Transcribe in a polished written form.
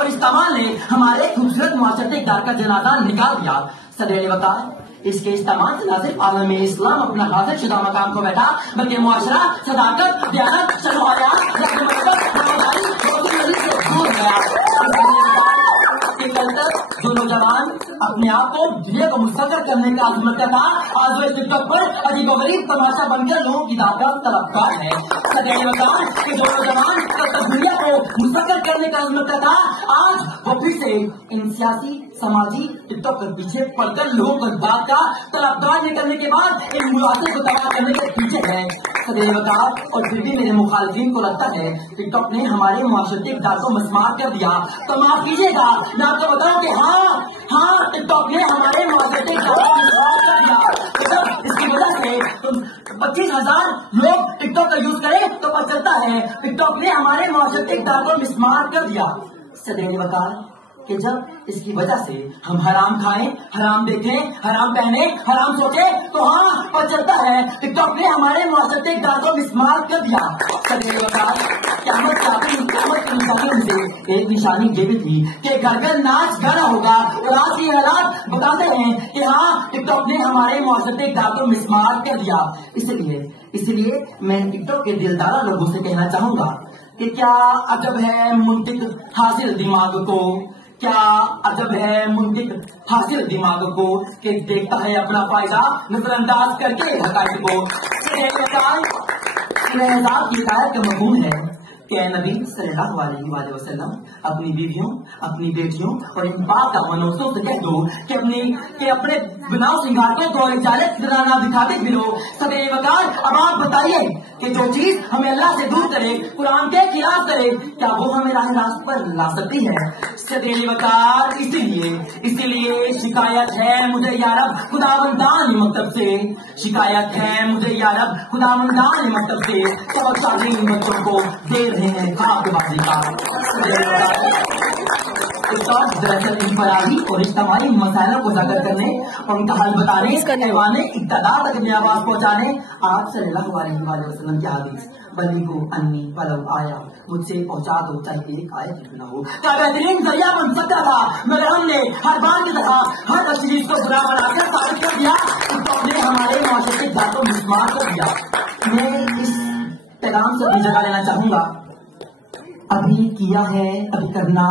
اور استعمال نے ہمارے خوبصورت معاشرتی اقدار کا جنازہ نکال دیا۔ صدر نے بتایا اس کے استعمال سے نہ صرف عالم اسلام اپنا حاصل شدہ مقام کو بیٹھا بلکہ معاشرہ صداقت، دیانت، شرمایات، دور گیا۔ کل تک جو نوجوان اپنے آپ کو دنیا کو مستقر کرنے کا عزم رکھتا تھا آج وہ ٹک ٹاک پر عجیب و غریب تماشا بن کر لوگوں کی داد کا طلبگار ہے۔ صدر نے بتایا کہ جو نوجوان دنیا کو مستقر کرنے کا عزم رکھتا تھا آج وہ پھر سے ان سیاسی سماجی ٹک ٹاک کے پیچھے پڑ کر لوگوں کو داد کا طلبگار نکلنے کے بعد ان مواقع کو تباہ کرنے کے پیچھے ہے۔ صدر نے بتایا اور پھر بھی میرے مخالفین کو لگتا ہے ٹک ٹاک نے ہمارے معاشرتی اقدار کو مسمار کر دیا تو معاف کیجیے گا میں آپ کو بتاؤں کہ ہاں ٹک ٹاک نے ہمارے معاشرتی اقدار کو مسمار کر دیا۔ اس کی وجہ سے 25,000 لوگ ٹک ٹاک کا یوز کریں تو پتہ چلتا ہے ٹک ٹاک نے ہمارے معاشرتی اقدار کو مسمار کر دیا۔ صدر نے بتایا کہ جب اس کی وجہ سے ہم حرام کھائیں، حرام دیکھیں، حرام پہنے، حرام سوچیں تو پتہ چلتا ہے ٹک ٹاک نے ہمارے معاشرتی اقدار کو مسمار کر دیا۔ صدر نے بتایا قیامت کے مسافروں سے ایک نشانی یہ بھی تھی کہ گھر گھر ناچ گانا ہوگا اور آج یہ حالات بتاتے ہیں کہ ٹک ٹاک نے ہمارے معاشرتی اقدار کو مسمار کر دیا۔ اس لیے میں ٹک ٹاک کے دلدارہ لوگوں سے کہنا چاہوں گا کہ کیا عجب ہے منطق حاصل دماغ کو، کیا عجب ہے منطق حاصل دماغ کو کہ دیکھتا ہے اپنا فائدہ نظر انداز کر کے حقائق کو۔ کی ہدایت کا مضمون ہے کہ نبی صلی اللہ علیہ وسلم اپنی بیویوں، اپنی بیٹیوں اور ان پاک منوسوں سے کہہ دو کہ اپنے بناؤ سنگار کو دور جالت نہ دکھاتے پھرو۔ صدر وقار اب آپ بتائیے کہ جو چیز ہمیں اللہ سے دور کرے، قرآن کے خلاف کرے، کیا وہ ہمیں راہ راست پر لا سکتی ہے؟ صدر وقار اسی لیے شکایت ہے مجھے یارب خداوندان مکتب سے، شکایت ہے مجھے یارب خداوندان مکتب سے سبق تعلیم بچوں کو دے رہے ہیں خواب بازی کا۔ دراصل انفرادی اور اجتماعی مسائلوں کو ذکر کرنے اور ان کا حل بتانے ایوان اقتدار تک اپنی آواز پہنچانے آپ صلی اللہ علیہ وسلم کی حدیث بلی کو انی پلو آیا مجھ سے پہنچا دو چاہے ایک آیت کیوں نہ ہو کا بہترین ذریعہ بن سکتا تھا، مگر ہم نے ہر بار کی طرح ہر چیز کو برا بنا کر ثابت کر دیا تو ہم نے ہمارے معاشرے کے ذات کو مسمار کر دیا۔ میں اس پیغام سے اپنی جگہ لینا چاہوں گا، ابھی کیا ہے ابھی کرنا